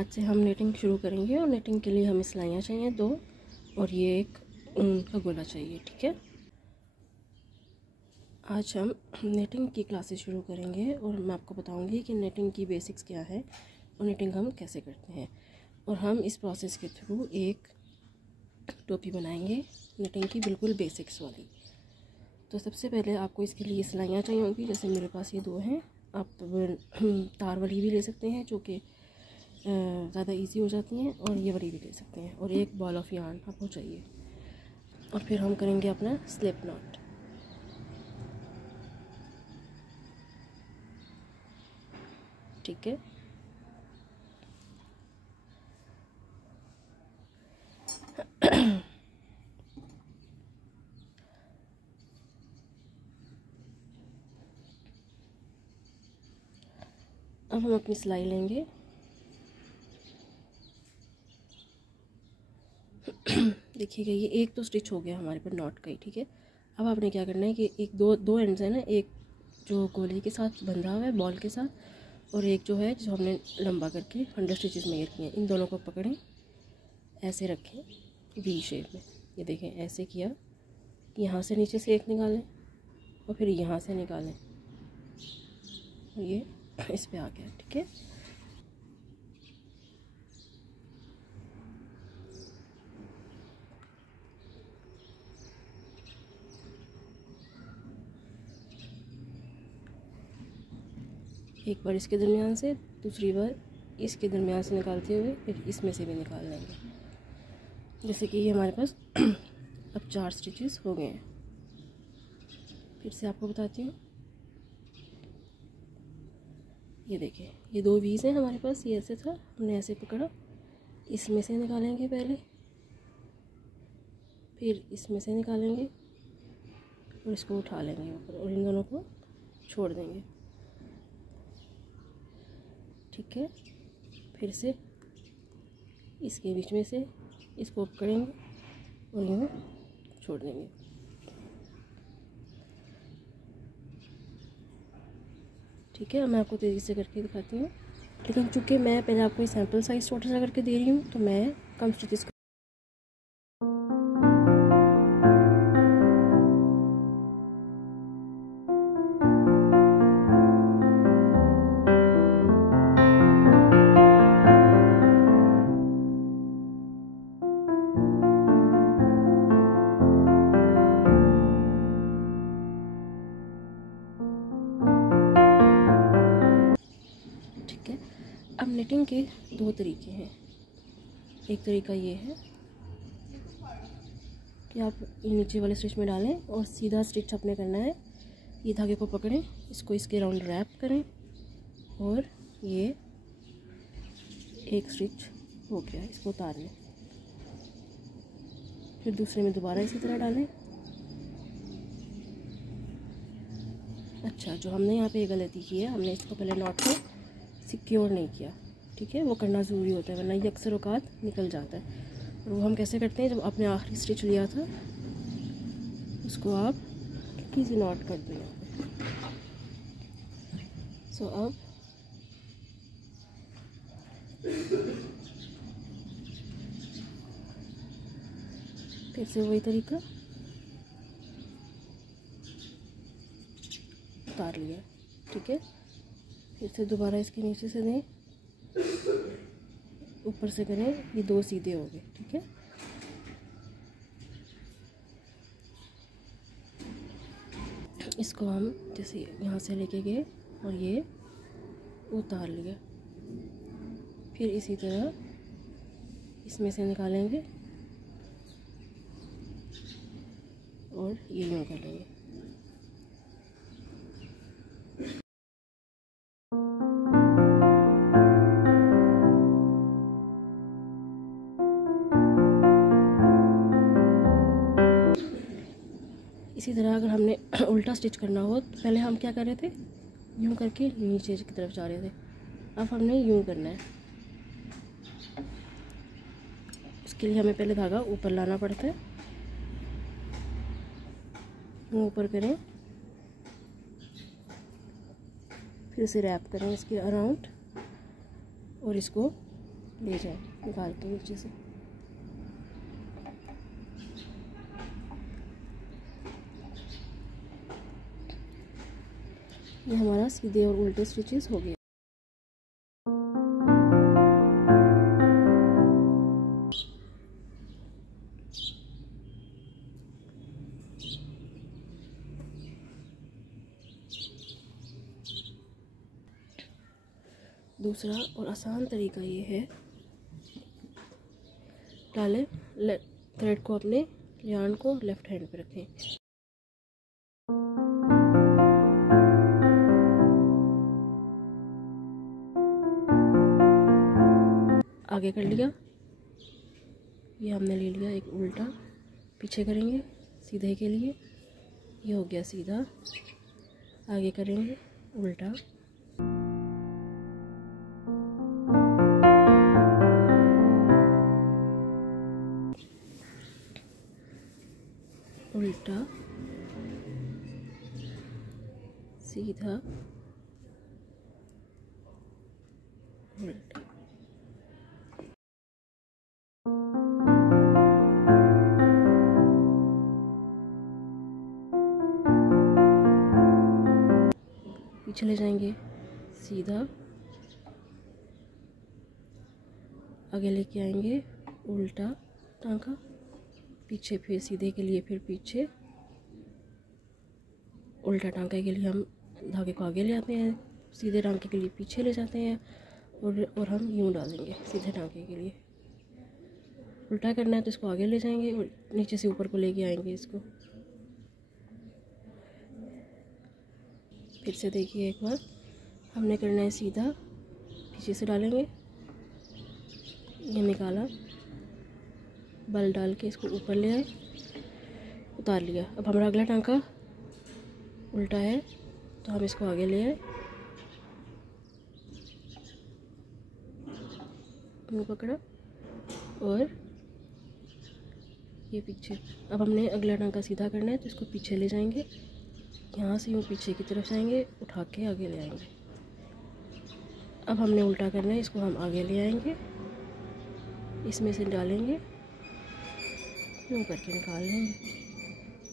आज से हम नेटिंग शुरू करेंगे और नेटिंग के लिए हमें सिलाइयाँ चाहिए 2 और ये एक ऊन का गोला चाहिए। ठीक है, आज हम नेटिंग की क्लासेस शुरू करेंगे और मैं आपको बताऊंगी कि नेटिंग की बेसिक्स क्या है और नेटिंग हम कैसे करते हैं। और हम इस प्रोसेस के थ्रू एक टोपी बनाएंगे नेटिंग की, बिल्कुल बेसिक्स वाली। तो सबसे पहले आपको इसके लिए सिलाइयाँ चाहिए होंगी। जैसे मेरे पास ये 2 हैं, आप तार वाली भी ले सकते हैं जो कि ज़्यादा इजी हो जाती हैं, और ये वाली भी ले सकते हैं, और एक बॉल ऑफ यार्न आपको चाहिए। और फिर हम करेंगे अपना स्लिप नॉट। ठीक है, अब हम अपनी सिलाई लेंगे। देखिएगा, ये एक तो स्टिच हो गया हमारे पर नॉट का ही। ठीक है, अब आपने क्या करना है कि एक दो एंड्स है ना, एक जो गोले के साथ बंधा हुआ है बॉल के साथ, और एक जो है जो हमने लंबा करके 100 स्टिचेस मेजर किए हैं, इन दोनों को पकड़ें, ऐसे रखें वी शेप में। ये देखें, ऐसे किया, यहाँ से नीचे से एक निकालें और फिर यहाँ से निकालें, और ये इस पे आ गया। ठीक है, एक बार इसके दरमियान से, दूसरी बार इसके दरमियान से निकालते हुए फिर इसमें से भी निकाल लेंगे। जैसे कि ये हमारे पास अब 4 स्टिचेस हो गए हैं। फिर से आपको बताती हूँ, ये देखें, ये 2 वीज़ हैं हमारे पास। ये ऐसे था, हमने ऐसे पकड़ा, इसमें से निकालेंगे पहले, फिर इसमें से निकालेंगे और इसको उठा लेंगे ऊपर, और इन दोनों को छोड़ देंगे। ठीक है, फिर से इसके बीच में से इसको पकड़ेंगे और यूँ छोड़ देंगे। ठीक है, मैं आपको तेज़ी से करके दिखाती हूँ, लेकिन चूँकि मैं पहले आपको सैम्पल साइज़ छोटा सा करके दे रही हूँ तो मैं कम स्टिचेस अब नेटिंग के 2 तरीके हैं। एक तरीका ये है कि आप ये नीचे वाले स्टिच में डालें और सीधा स्टिच आपने करना है। ये धागे को पकड़ें, इसको इसके राउंड रैप करें, और ये एक स्टिच हो गया, इसको उतार लें। फिर दूसरे में दोबारा इसी तरह डालें। अच्छा, जो हमने यहाँ पे गलती की है, हमने इसको पहले नॉट को सिक्योर नहीं किया। ठीक है, वो करना ज़रूरी होता है, वरना ये अक्सर औकात निकल जाता है। और वो हम कैसे करते हैं, जब आपने आखिरी स्टिच लिया था उसको आप हल्की सी नॉट कर दें यहाँ पे। सो अब फिर से वही तरीका, उतार लिया। ठीक है, फिर से दोबारा इसके नीचे से दें, ऊपर से करें, ये 2 सीधे हो गए। ठीक है, इसको हम जैसे यहाँ से लेके गए और ये उतार लिया, फिर इसी तरह इसमें से निकालेंगे और ये यूँ कर लेंगे। इसी तरह अगर हमने उल्टा स्टिच करना हो तो पहले हम क्या कर रहे थे, यूँ करके नीचे की तरफ जा रहे थे, अब हमने यूँ करना है। इसके लिए हमें पहले धागा ऊपर लाना पड़ता है, यूँ ऊपर करें, फिर इसे रैप करें इसके अराउंड और इसको ले जाए निकाल के नीचे से। ये हमारा सीधे और उल्टे स्टिचेस हो गए। दूसरा और आसान तरीका ये है, डालें थ्रेड को, अपने यार्न को लेफ्ट हैंड पे रखें, आगे कर लिया, ये हमने ले लिया एक उल्टा, पीछे करेंगे सीधे के लिए, ये हो गया सीधा, आगे करेंगे उल्टा, उल्टा, सीधा, उल्टा। पीछे ले जाएंगे सीधा, आगे लेके आएंगे उल्टा टांका, पीछे फिर सीधे के लिए, फिर पीछे उल्टा टांके के लिए हम धागे को आगे ले आते हैं, सीधे टांके के लिए पीछे ले जाते हैं, और हम यूं डालेंगे सीधे टांके के लिए। उल्टा करना है तो इसको आगे ले जाएंगे और नीचे से ऊपर को लेके आएंगे इसको। फिर से देखिए एक बार, हमने करना है सीधा, पीछे से डालेंगे, ये निकाला, बल डाल के इसको ऊपर ले आए, उतार लिया। अब हमारा अगला टांका उल्टा है तो हम इसको आगे ले आए, यूँ पकड़ा और ये पीछे। अब हमने अगला टांका सीधा करना है तो इसको पीछे ले जाएंगे, यहाँ से यूँ पीछे की तरफ जाएंगे, उठा के आगे ले आएंगे। अब हमने उल्टा करना है, इसको हम आगे ले आएंगे, इसमें से डालेंगे, यूँ करके निकाल लेंगे।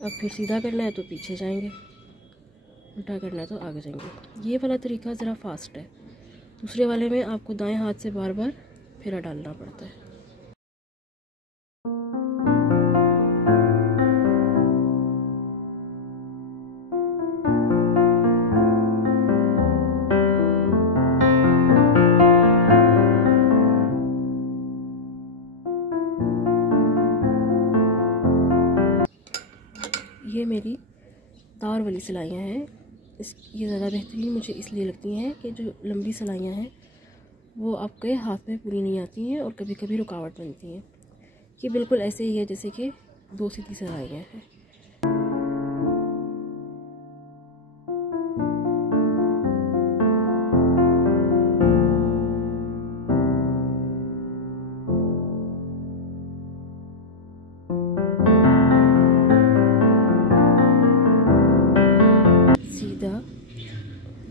अब फिर सीधा करना है तो पीछे जाएंगे, उल्टा करना है तो आगे जाएंगे। ये वाला तरीका ज़रा फास्ट है, दूसरे वाले में आपको दाएं हाथ से बार बार फेरा डालना पड़ता है। ये मेरी तार वाली सिलाइयाँ हैं, ये ज़्यादा बेहतरीन मुझे इसलिए लगती हैं कि जो लंबी सिलाइयाँ हैं वो आपके हाथ में पूरी नहीं आती हैं और कभी कभी रुकावट बनती हैं। ये बिल्कुल ऐसे ही है जैसे कि दो सीधी सिलाइयाँ हैं।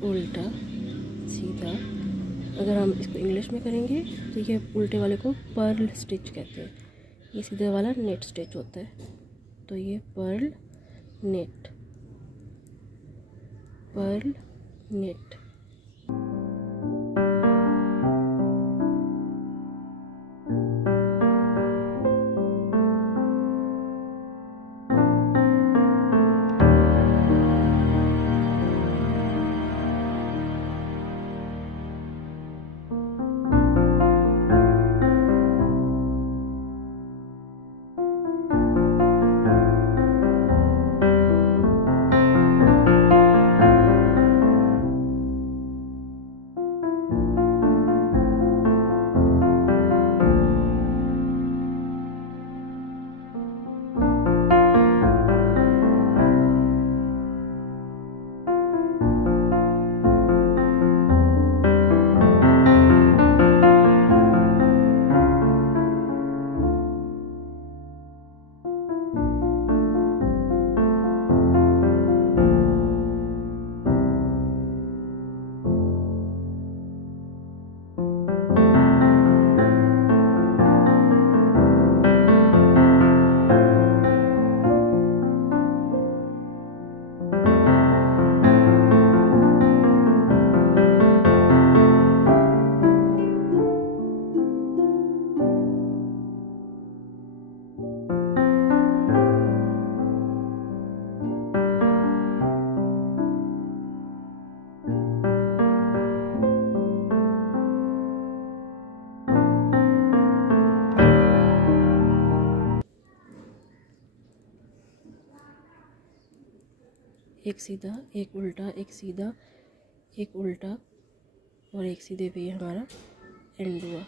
उल्टा सीधा, अगर हम इसको इंग्लिश में करेंगे तो ये उल्टे वाले को पर्ल स्टिच कहते हैं, ये सीधे वाला नेट स्टिच होता है। तो ये पर्ल नेट, पर्ल नेट। एक सीधा, एक उल्टा, एक सीधा, एक उल्टा और एक सीधे पे हमारा एंड हुआ।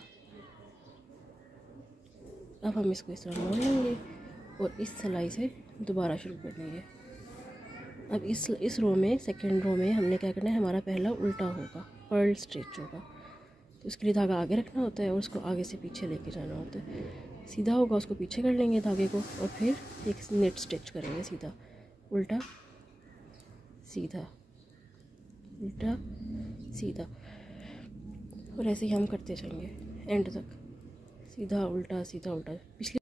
अब हम इसको इस तरह मोड़ लेंगे और इस सिलाई से दोबारा शुरू कर देंगे। अब इस रो में, सेकेंड रो में हमने क्या करना है, हमारा पहला उल्टा होगा, पर्ल स्टिच होगा। तो उसके लिए धागा आगे रखना होता है और उसको आगे से पीछे लेके जाना होता है। सीधा होगा उसको पीछे कर लेंगे धागे को और फिर एक नेट स्टिच करेंगे, सीधा उल्टा सीधा, उल्टा सीधा, और ऐसे ही हम करते जाएंगे एंड तक, सीधा उल्टा सीधा उल्टा। पिछली